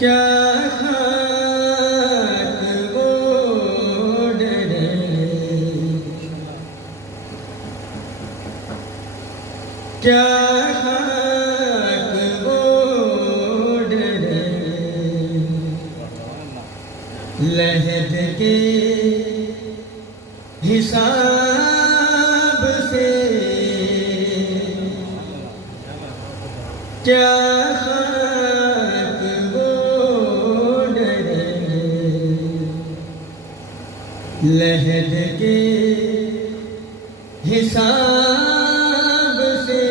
क्या खाक ओढ़ रहे, क्या खाक ओढ़ रहे, लहद के हिसाब से क्या खाक ओढ़ रहे, लहद के हिसाब से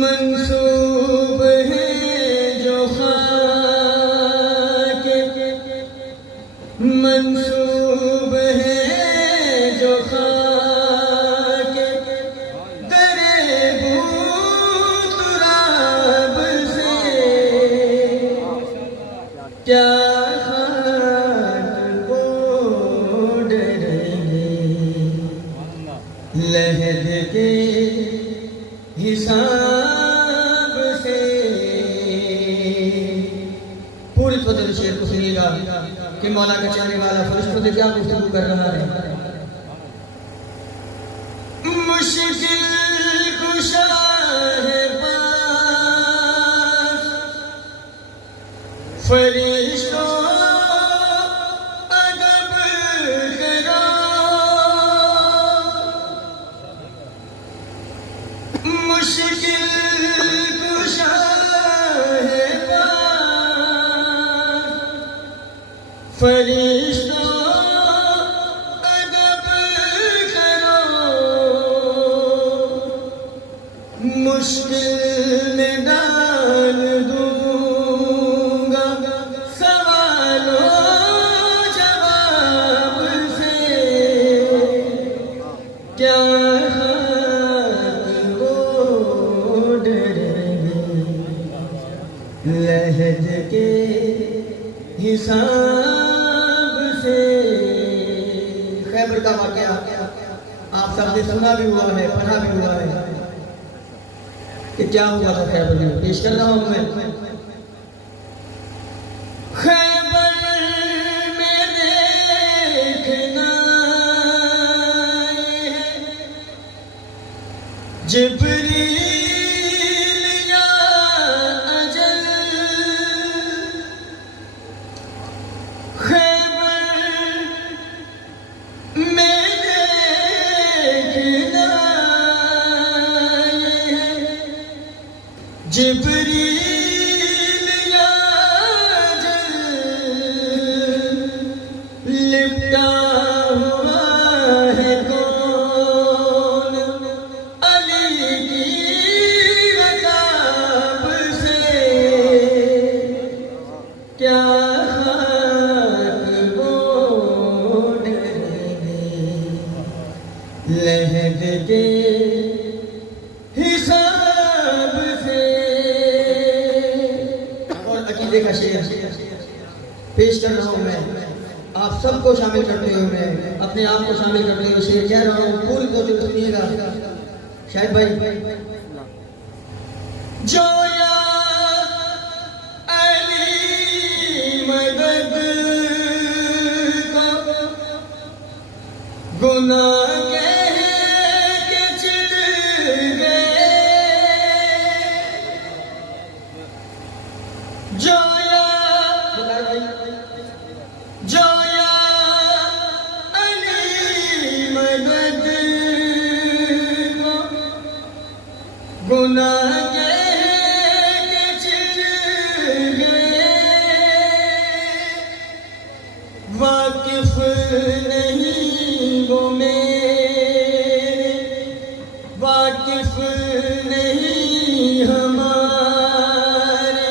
मंसूब है जो खाक, मंसूब है जो खाक दरे बूतराब से, क्या खाक ओढ़ रहे, लहद के हिसाब से। पूरी फजल शेर को सुनिएगा कि मौला का चाहने वाला फरिश्तों से क्या गुफ्तगू कर रहा है। मुश्किल कुशा है पास फरिश्तों अदब करो, मुश्किल कुशा है पास फरिश्तों अदब करो, मुश्किल में डाल दूंगा सवालों जवाब से, क्या खाक ओढ़ रहे, लहद के हिसाब से। खैबर का वाकया आप सबने सुना भी हुआ है, पढ़ा भी हुआ है कि क्या हुआ था खैबर में। पेश कर रहा हूं मैं। खैबर में देखना जिब्रील या अजल, खैबर में देखना जिब्रील या अजल, लिपटा हुआ है कौन अली की रकाब से, क्या खाक ओढ़ रहे, लहद के हिसाब से। और अकीदे का शेर पेश कर रहा हूं मैं, आप सबको शामिल करते हुए, मैं अपने आप को शामिल करते हुए शेर कह रहा हूं। पूरी तो सुनिएगा शायद भाई। जो या अली मदद को गुनाह कह के चिढ़ गए, जो या अली मदद को गुनाह कह के चिढ़ गए, वाकिफ नहीं वो मेरे, वाकिफ नहीं हमारे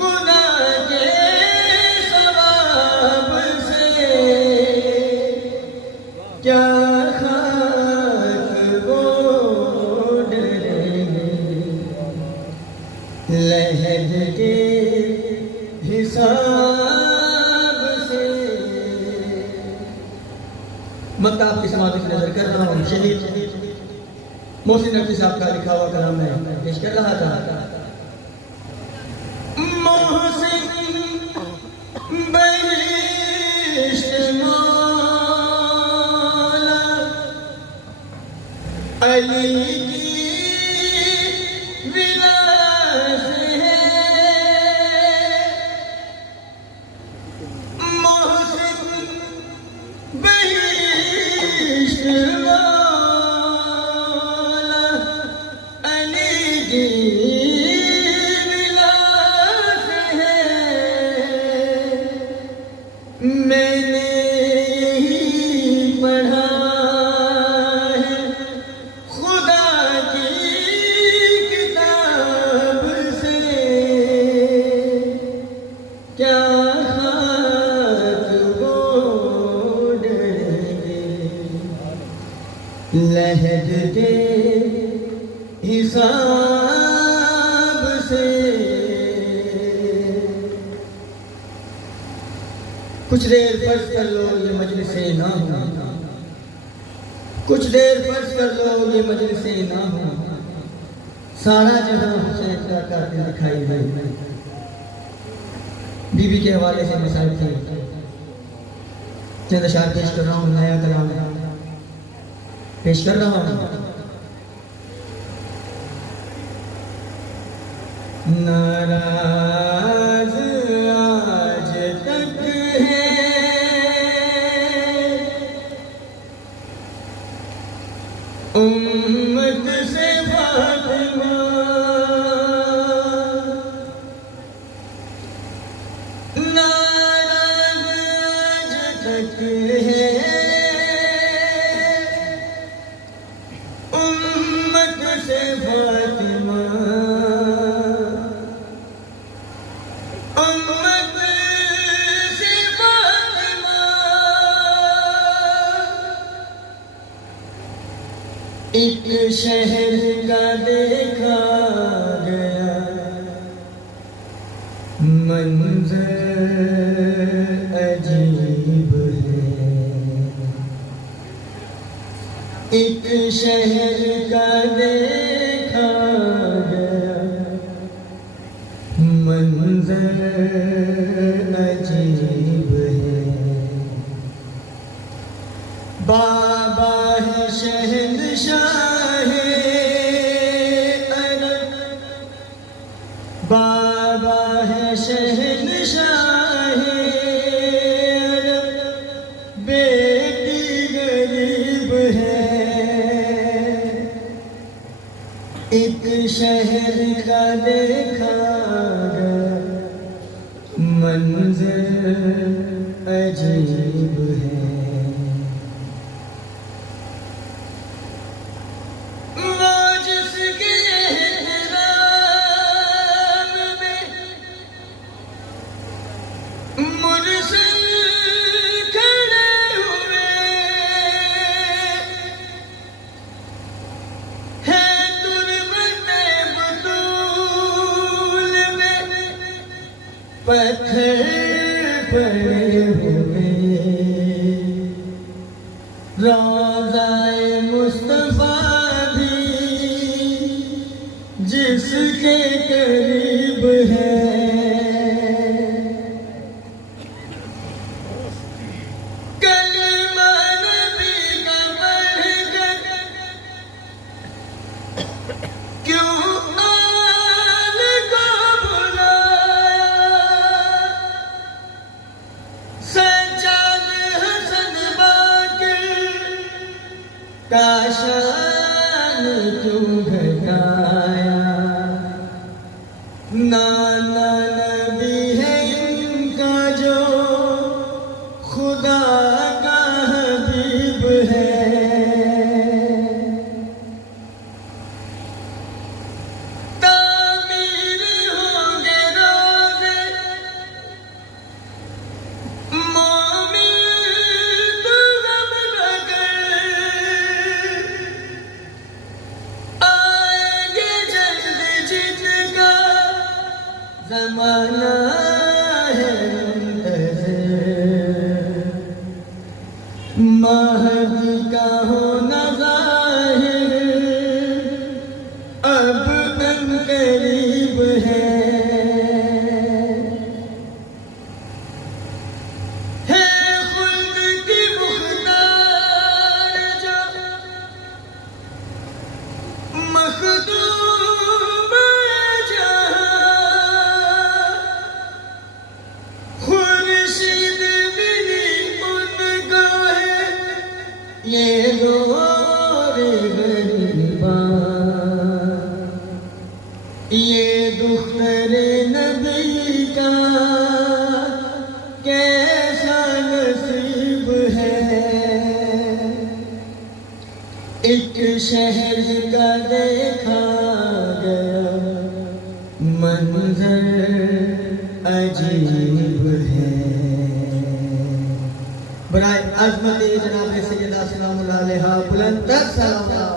गुनाह के सवाब से, क्या खाक ओढ़ रहे, लहद के हिसाब से। मक्का आपकी समाधि की नजर कर रहा हूँ। शहीद मोहसिन नकवी साहब का लिखा हुआ कलाम है, पेश कर रहा था। बहिश्त मौला अली की विलास है, मोहसिन बहिश्त मौला अली की विलास है। मैंने यही पढ़ा है खुदा की किताब से, क्या खाक वो डरेंगे लहद के हिसाब से। कुछ देर फर्ज कर लो ये मजलिसे ना हो, कुछ देर फर्ज कर लो ये मजलिसे ना हो, सारा जहां हुसैन का कातिल दिखाई दे। बीवी के हवाले से मिसाल थी, चंद अशार पेश कर रहा हूँ, नया कलाम पेश कर रहा हूँ। नाराज आज तक है उम्मत से फातिमा, नाराज आज तक है उम्मत से फातिमा, उम्मत से फातिमा। एक शहर का देखा गया मंजर अजीब है, एक शहर का देखा गया मंजर अजीब है। बाबा है शहंशाहे अरब, बाबा है शहंशाहे अरब, बेटी गरीब है। एक शहर का देखा गया मंजर अजीब है। वो जिसके एहतराम में मुरसल खड़े हुए हैं, तुरबते बतूल में पत्थर पड़े हुए, रोज़ाए मुस्तफा भी जिसके करीब है। कलमा नबी का पढ़कर क्यों आल को बुलाया, सज्जाद हसन बाकिर का शान क्यों घटाया। नाना नबी है इनका जो खुदा का हबीब है। तामीर होंगे रोज़े मोमिन तू गम न कर, आएंगे जल्द जिनका ज़माना है मुंतज़िर। महदी का होना ज़ाहिर अब अनकरीब है। दुख्तरे नबी का कैसा नसीब है। एक शहर का देखा गया मंजर अजीब है। बराए अज़मत जनाब सैयदा सलामुल्लाह अलैहा बुलंद सलाम।